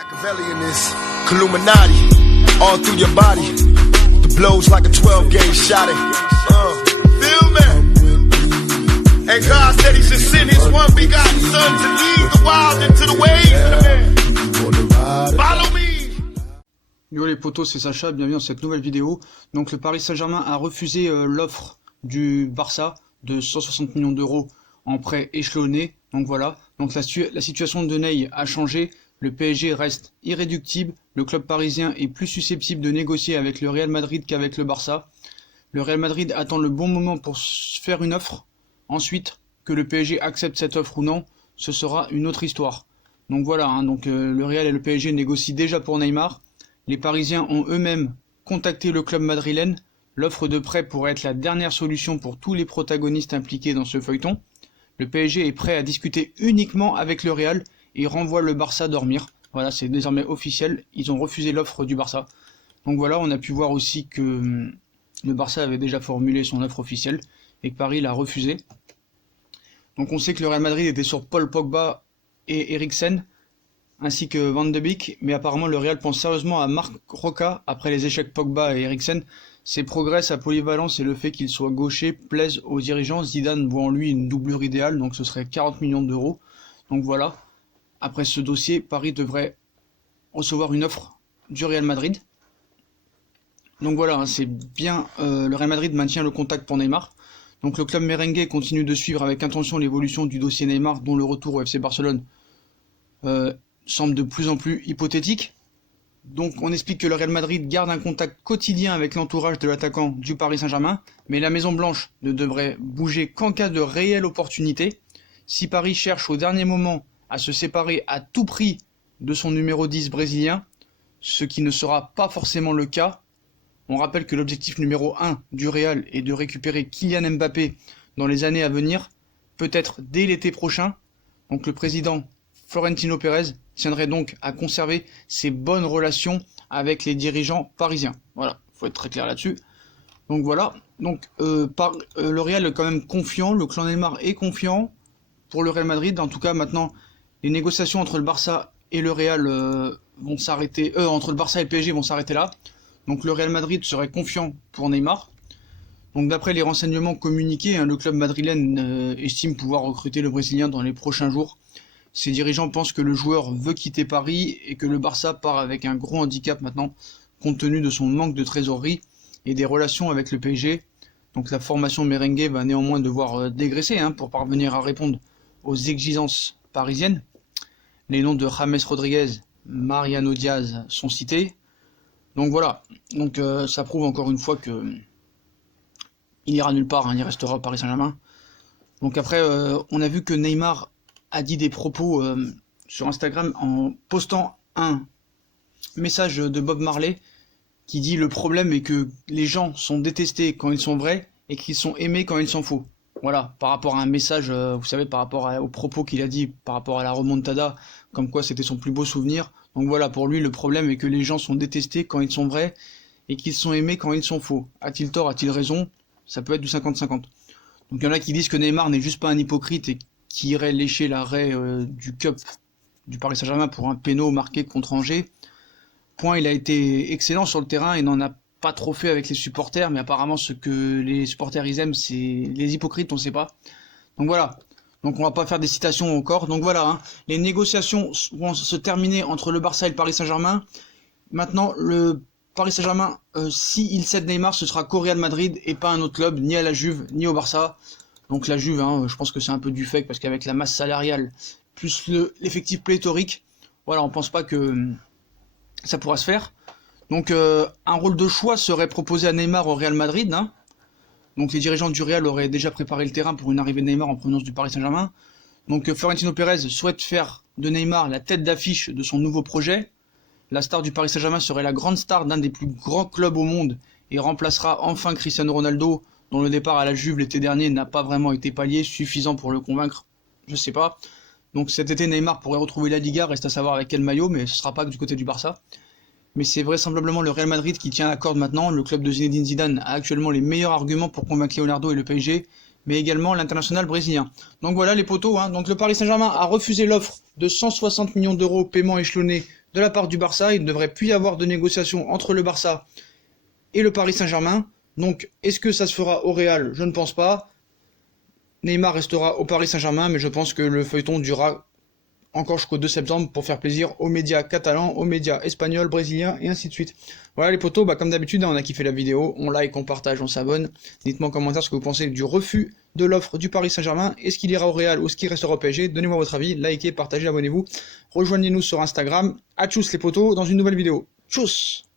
Machiavelli in this Illuminati, all through your body. The blows like a 12-gauge shot. Feel me? And God said He should send His one begotten Son to lead the wild into the ways. Follow me. Yo les potos, c'est Sacha, bienvenue dans cette nouvelle vidéo. Donc le Paris Saint-Germain a refusé l'offre du Barça de 160 millions d'euros en prêt échelonné. Donc voilà, donc la situation de Ney a changé, le PSG reste irréductible, le club parisien est plus susceptible de négocier avec le Real Madrid qu'avec le Barça. Le Real Madrid attend le bon moment pour faire une offre, ensuite que le PSG accepte cette offre ou non, ce sera une autre histoire. Donc voilà, le Real et le PSG négocient déjà pour Neymar. Les Parisiens ont eux-mêmes contacté le club madrilène. L'offre de prêt pourrait être la dernière solution pour tous les protagonistes impliqués dans ce feuilleton. Le PSG est prêt à discuter uniquement avec le Real et renvoie le Barça dormir. Voilà, c'est désormais officiel. Ils ont refusé l'offre du Barça. Donc voilà, on a pu voir aussi que le Barça avait déjà formulé son offre officielle et que Paris l'a refusé. Donc on sait que le Real Madrid était sur Paul Pogba et Eriksen, ainsi que Van de Beek, mais apparemment le Real pense sérieusement à Marc Roca après les échecs Pogba et Eriksen. Ses progrès, sa polyvalence et le fait qu'il soit gaucher plaisent aux dirigeants. Zidane voit en lui une doublure idéale, donc ce serait 40 millions d'euros. Donc voilà, après ce dossier, Paris devrait recevoir une offre du Real Madrid. Donc voilà, c'est bien, le Real Madrid maintient le contact pour Neymar. Donc le club merengue continue de suivre avec attention l'évolution du dossier Neymar, dont le retour au FC Barcelone semble de plus en plus hypothétique. Donc on explique que le Real Madrid garde un contact quotidien avec l'entourage de l'attaquant du Paris Saint-Germain, mais la Maison Blanche ne devrait bouger qu'en cas de réelle opportunité. Si Paris cherche au dernier moment à se séparer à tout prix de son numéro 10 brésilien, ce qui ne sera pas forcément le cas, on rappelle que l'objectif numéro 1 du Real est de récupérer Kylian Mbappé dans les années à venir, peut-être dès l'été prochain. Donc le président Florentino Pérez tiendrait donc à conserver ses bonnes relations avec les dirigeants parisiens. Voilà, faut être très clair là-dessus. Donc voilà, le Real est quand même confiant, le clan Neymar est confiant pour le Real Madrid. En tout cas, maintenant, les négociations entre le Barça et le Real vont s'arrêter, entre le Barça et le PSG vont s'arrêter là. Donc le Real Madrid serait confiant pour Neymar. Donc d'après les renseignements communiqués, le club madrilène estime pouvoir recruter le Brésilien dans les prochains jours. Ses dirigeants pensent que le joueur veut quitter Paris et que le Barça part avec un gros handicap maintenant, compte tenu de son manque de trésorerie et des relations avec le PSG. Donc la formation merengue va néanmoins devoir dégraisser pour parvenir à répondre aux exigences parisiennes. Les noms de James Rodriguez, Mariano Diaz sont cités. Donc voilà, ça prouve encore une fois que il n'ira nulle part, il restera au Paris Saint-Germain. Donc après, on a vu que Neymar a dit des propos sur Instagram en postant un message de Bob Marley qui dit: le problème est que les gens sont détestés quand ils sont vrais et qu'ils sont aimés quand ils sont faux. Voilà, par rapport à un message, vous savez, par rapport aux propos qu'il a dit, par rapport à la remontada, comme quoi c'était son plus beau souvenir. Donc voilà, pour lui, le problème est que les gens sont détestés quand ils sont vrais et qu'ils sont aimés quand ils sont faux. A-t-il tort, a-t-il raison? Ça peut être du 50-50. Donc il y en a qui disent que Neymar n'est juste pas un hypocrite et qui irait lécher l'arrêt du Cup du Paris Saint-Germain pour un péno marqué contre Angers. Point, il a été excellent sur le terrain, il n'en a pas trop fait avec les supporters, mais apparemment ce que les supporters ils aiment, c'est les hypocrites, on sait pas. Donc voilà, donc on va pas faire des citations encore. Donc voilà, les négociations vont se terminer entre le Barça et le Paris Saint-Germain. Maintenant, le Paris Saint-Germain, s'il cède Neymar, ce sera qu'au Real Madrid et pas un autre club, ni à la Juve, ni au Barça. Donc la Juve, je pense que c'est un peu du fake, parce qu'avec la masse salariale, plus l'effectif pléthorique, voilà, on pense pas que ça pourra se faire. Donc un rôle de choix serait proposé à Neymar au Real Madrid. Donc les dirigeants du Real auraient déjà préparé le terrain pour une arrivée de Neymar en provenance du Paris Saint-Germain. Donc Florentino Pérez souhaite faire de Neymar la tête d'affiche de son nouveau projet. La star du Paris Saint-Germain serait la grande star d'un des plus grands clubs au monde et remplacera enfin Cristiano Ronaldo, dont le départ à la Juve l'été dernier n'a pas vraiment été pallié, suffisant pour le convaincre, je sais pas. Donc cet été, Neymar pourrait retrouver la Liga, reste à savoir avec quel maillot, mais ce sera pas du côté du Barça. Mais c'est vraisemblablement le Real Madrid qui tient la corde maintenant. Le club de Zinedine Zidane a actuellement les meilleurs arguments pour convaincre Leonardo et le PSG, mais également l'international brésilien. Donc voilà les potos, donc le Paris Saint-Germain a refusé l'offre de 160 millions d'euros paiement échelonné de la part du Barça. Il ne devrait plus y avoir de négociations entre le Barça et le Paris Saint-Germain. Donc, est-ce que ça se fera au Real? Je ne pense pas. Neymar restera au Paris Saint-Germain, mais je pense que le feuilleton durera encore jusqu'au 2 septembre pour faire plaisir aux médias catalans, aux médias espagnols, brésiliens et ainsi de suite. Voilà les potos, comme d'habitude, on a kiffé la vidéo, on like, on partage, on s'abonne. Dites-moi en commentaire ce que vous pensez du refus de l'offre du Paris Saint-Germain. Est-ce qu'il ira au Real ou est-ce qu'il restera au PSG? Donnez-moi votre avis, likez, partagez, abonnez-vous. Rejoignez-nous sur Instagram. A tchuss les potos dans une nouvelle vidéo. Tchuss!